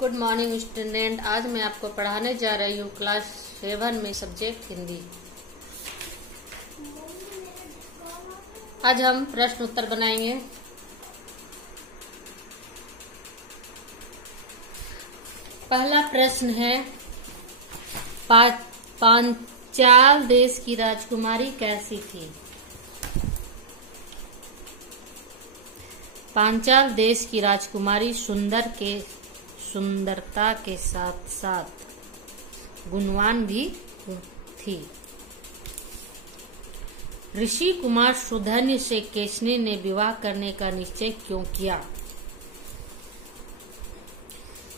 Good morning student. आज मैं आपको पढ़ाने जा रही हूँ क्लास 7 में सब्जेक्ट हिंदी। आज हम प्रश्न उत्तर बनाएंगे। पहला प्रश्न है, पांचाल देश की राजकुमारी कैसी थी? पांचाल देश की राजकुमारी सुंदरता के साथ साथ गुणवान भी थी। ऋषि कुमार सुधन्य से केसनी ने विवाह करने का निश्चय क्यों किया?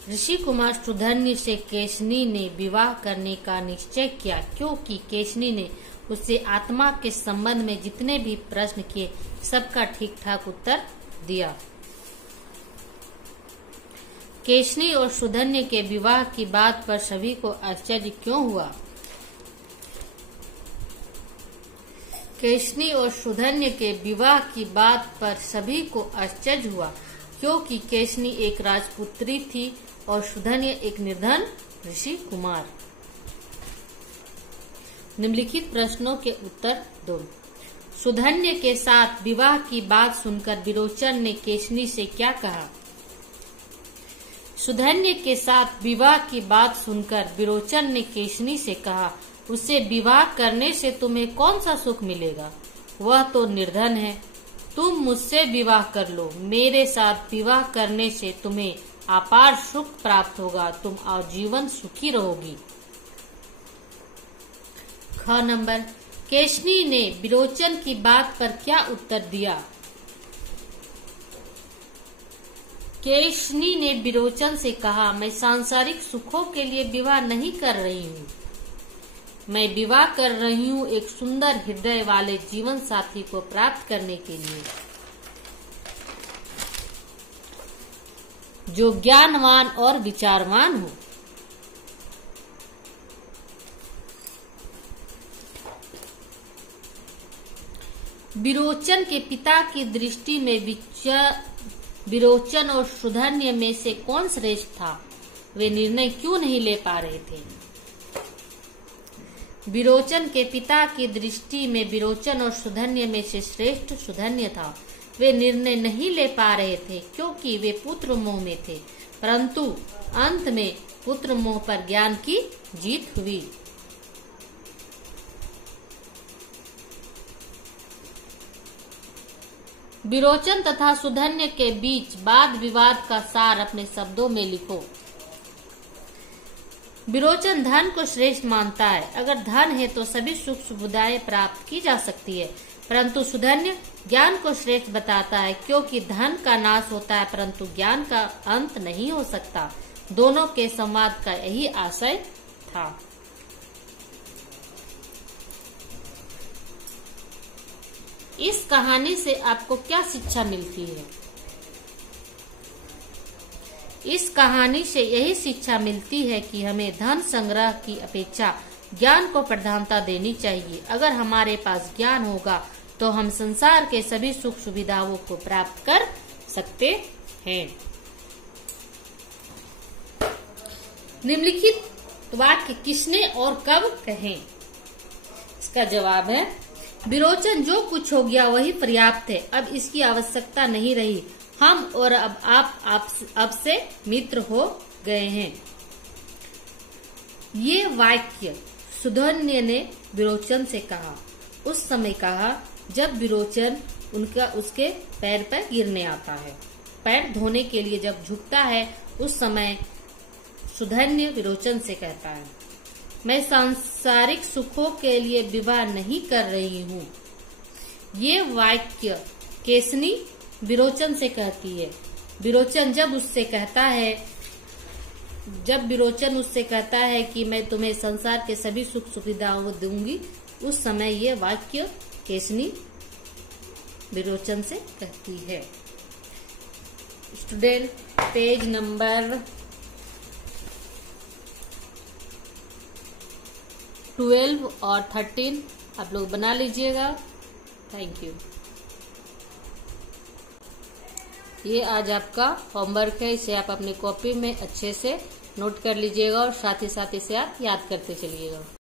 ऋषि कुमार सुधन्य से केसनी ने विवाह करने का निश्चय किया क्योंकि केसनी ने उससे आत्मा के संबंध में जितने भी प्रश्न किए सबका ठीक ठाक उत्तर दिया। केसनी और सुधन्य के विवाह की बात पर सभी को आश्चर्य क्यों हुआ? केसनी और सुधन्य के विवाह की बात पर सभी को आश्चर्य हुआ क्योंकि केसनी एक राजपुत्री थी और सुधन्य एक निर्धन ऋषि कुमार। निम्नलिखित प्रश्नों के उत्तर दो। सुधन्य के साथ विवाह की बात सुनकर विरोचन ने केसनी से क्या कहा? सुधन्य के साथ विवाह की बात सुनकर विरोचन ने केसनी से कहा, उससे विवाह करने से तुम्हें कौन सा सुख मिलेगा? वह तो निर्धन है। तुम मुझसे विवाह कर लो। मेरे साथ विवाह करने से तुम्हें अपार सुख प्राप्त होगा। तुम आजीवन सुखी रहोगी। ख नंबर, केसनी ने विरोचन की बात पर क्या उत्तर दिया? केसनी ने विरोचन से कहा, मैं सांसारिक सुखों के लिए विवाह नहीं कर रही हूँ। मैं विवाह कर रही हूँ एक सुंदर हृदय वाले जीवन साथी को प्राप्त करने के लिए, जो ज्ञानवान और विचारवान हो। विरोचन के पिता की दृष्टि में विरोचन और सुधन्य में से कौन श्रेष्ठ था? वे निर्णय क्यों नहीं ले पा रहे थे? विरोचन के पिता की दृष्टि में विरोचन और सुधन्य में से श्रेष्ठ सुधन्य था। वे निर्णय नहीं ले पा रहे थे क्योंकि वे पुत्र मोह में थे, परंतु अंत में पुत्र मोह पर ज्ञान की जीत हुई। विरोचन तथा सुधन्य के बीच वाद विवाद का सार अपने शब्दों में लिखो। विरोचन धन को श्रेष्ठ मानता है। अगर धन है तो सभी सुख सुविधाएं प्राप्त की जा सकती है, परंतु सुधन्य ज्ञान को श्रेष्ठ बताता है क्योंकि धन का नाश होता है परंतु ज्ञान का अंत नहीं हो सकता। दोनों के संवाद का यही आशय था। इस कहानी से आपको क्या शिक्षा मिलती है? इस कहानी से यही शिक्षा मिलती है कि हमें धन संग्रह की अपेक्षा ज्ञान को प्रधानता देनी चाहिए। अगर हमारे पास ज्ञान होगा तो हम संसार के सभी सुख सुविधाओं को प्राप्त कर सकते हैं। निम्नलिखित वाक्य किसने और कब कहे? इसका जवाब है, विरोचन जो कुछ हो गया वही पर्याप्त है। अब इसकी आवश्यकता नहीं रही। हम और अब से मित्र हो गए हैं। ये वाक्य सुधन्य ने विरोचन से कहा। उस समय कहा जब विरोचन उसके पैर पर गिरने आता है। पैर धोने के लिए जब झुकता है उस समय सुधन्य विरोचन से कहता है, मैं सांसारिक सुखों के लिए विवाह नहीं कर रही हूँ। ये वाक्य केसनी विरोचन से कहती है। विरोचन जब विरोचन उससे कहता है कि मैं तुम्हें संसार के सभी सुख सुविधाओं दूंगी, उस समय ये वाक्य केसनी विरोचन से कहती है। स्टूडेंट, पेज नंबर 12 और 13 आप लोग बना लीजिएगा। Thank you. ये आज आपका होमवर्क है, इसे आप अपनी कॉपी में अच्छे से नोट कर लीजिएगा और साथ ही साथ इसे आप याद करते चलिएगा।